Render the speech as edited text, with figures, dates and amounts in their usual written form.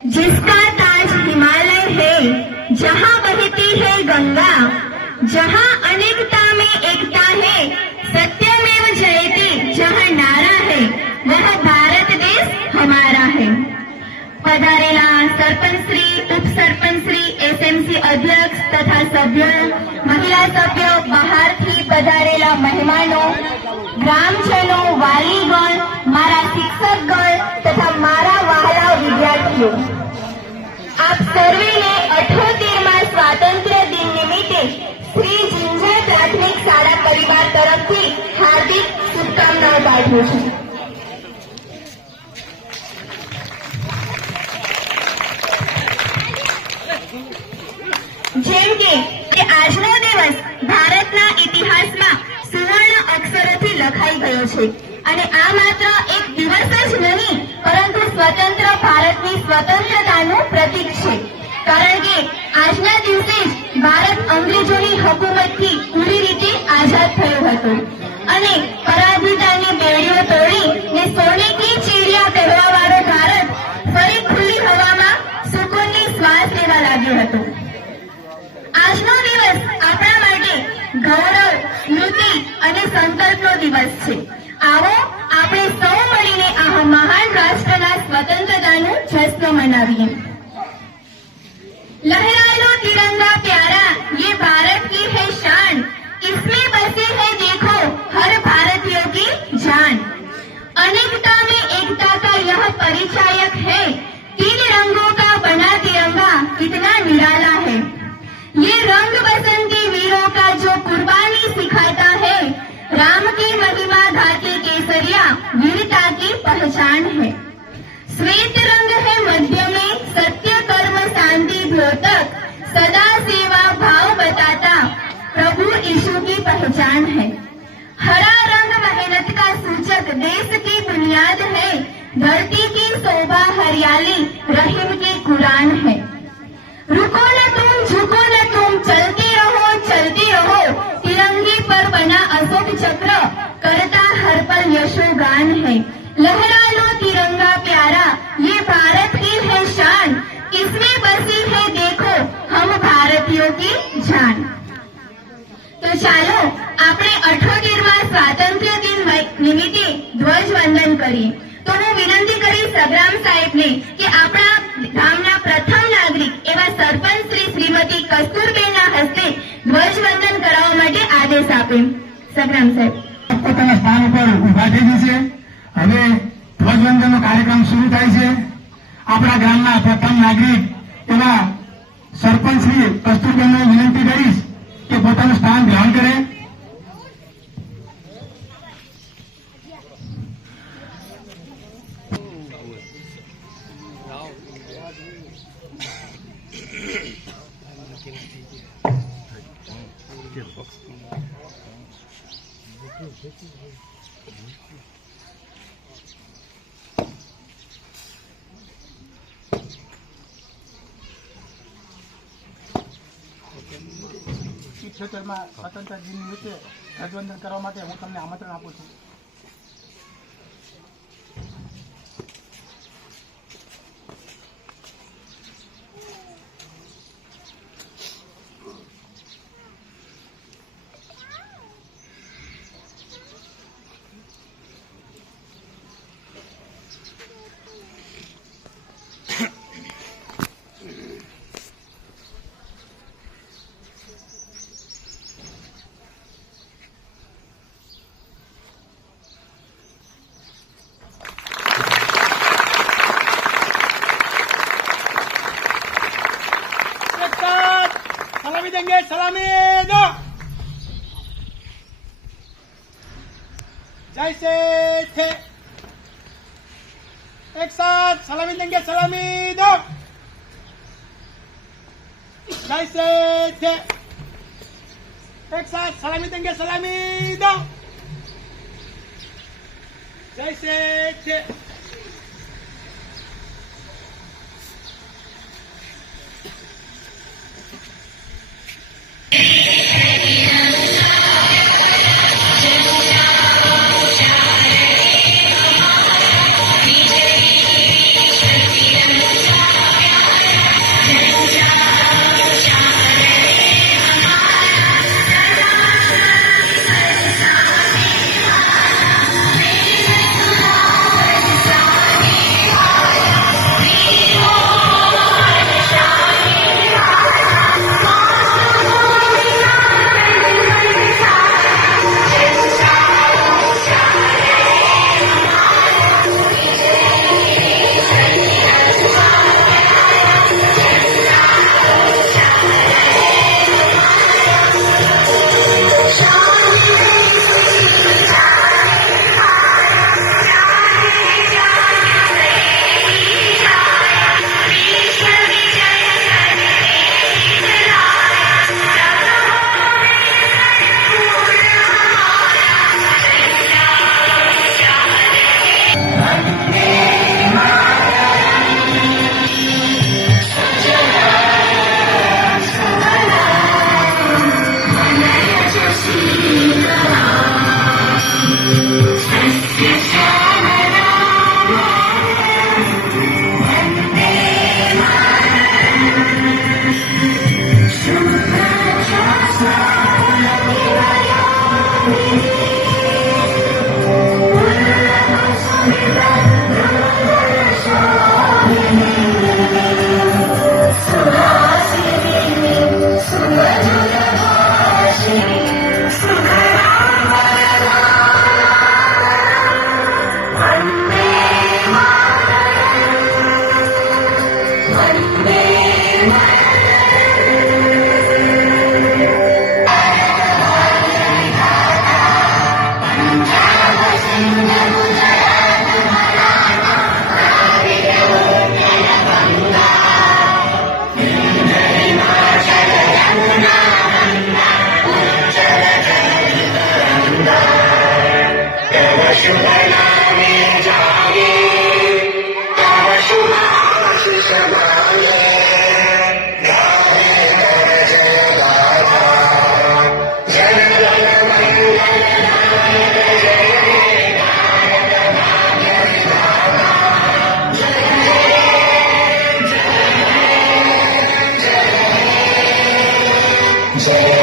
जिसका ताज हिमालय है, जहाँ बहती है गंगा, जहाँ अनेकता में एकता है, सत्यमेव जयते जहाँ नारा है, वह भारत देश हमारा है। पधारेला सरपंच श्री, उपसरपंच श्री, एसएमसी अध्यक्ष तथा सभ्य, महिला सभ्य, બહારથી પધારેલા મહેમાનો, ગ્રામજનો, વાલીગણ, મારા શિક્ષકગણ તથા મારા વહાલા વિદ્યાર્થીઓ, આપ સર્વેને 78મા સ્વાતંત્ર્ય દિન નિમિત્તે શ્રી જિંજર પ્રાથમિક શાળા પરિવાર તરફથી હાર્દિક શુભકામનાઓ પાઠવું છું। જેમ કે આજનો દિવસ ભારતના ઇતિહાસમાં સુવર્ણ અક્ષરોથી લખાઈ ગયો છે અને આ માત્ર એક દિવસ જ નહીં પરંતુ સ્વતંત્ર ભારતની સ્વતંત્રતાનું પ્રતીક છે, કારણ કે આજના દિવસે જ ભારત અંગ્રેજોની હુકુમતથી પૂરી રીતે આઝાદ થયો હતો અને પરાધીનતાની બેડીઓ તોડીને સોને કી ચીડિયા કહેવાવાળો ભારત ફરી ખુલ્લી હવામાં સુકૂનની શ્વાસ લેવા લાગ્યો હતો। આજનો દિવસ આપણા માટે ગૌરવ, સ્મૃતિ અને સંકલ્પનો દિવસ છે। આવો આપણે સૌ મળીને આ મહાન રાષ્ટ્રના સ્વતંત્રતાનું જશ્ન મનાવીએ। लहरा लो तिरंगा प्यारा, ये भारत की है शान, इसमें बसे है देखो हर भारतीयों की जान। अनेकता में एकता का यह परिचायक है, 3 रंगों का बना तिरंगा कितना निराला है। ये रंग बसंती वीरों का जो कुर्बानी सिखाता है, राम की महिमा धाके केसरिया वीरता की पहचान है। श्वेत रंग है मध्य में, सत्य कर्म शांति द्योतक, सदा सेवा भाव बताता प्रभु यीशु की पहचान है। हरा रंग मेहनत का सूचक, देश की बुनियाद है, धरती की शोभा हरियाली रहीम की कुरान है। रुको न तुम, झुको न तुम, चलते रहो, तिरंगे पर बना अशोक चक्र करता हर पल यशोगान है। लहरा लो तिरंगा प्यारा, ये भारत की है शान, इसमें बसी है देखो हम भारतीयों की जान। तो ચાલો આપણે 78મા સ્વાતંત્ર્ય દિન નિમિત્તે ધ્વજવંદન કરીએ। તો હું વિનંતી કરીશ સગ્રામ સાહેબને કે આપણા ગામના પ્રથમ નાગરિક એવા સરપંચ શ્રી શ્રીમતી કસ્તુરબેનના હસ્તે ધ્વજવંદન કરાવવા માટે આદેશ આપે। સગ્રામ સાહેબ પોતાના સ્થાન ઉપર ઉભા થઈ જશે। હવે ધ્વજવંદનનો કાર્યક્રમ શરૂ થાય છે। આપણા ગામના પ્રથમ નાગરિક એવા સરપંચ શ્રી કસ્તુરબેનને વિનંતી કરીશ કે પોતાનું સ્થાન ગ્રહણ કરે। ક્ષેત્રમાં સ્વતંત્ર દિન નિમિત્તે ધ્વજવંદન કરવા માટે હું તમને આમંત્રણ આપું છું। सलामी देंगे, सलामी दो। जैसे थे एक साथ सलामी देंगे, सलामी दो। जैसे थे एक साथ सलामी देंगे, सलामी दो। जैसे थे जय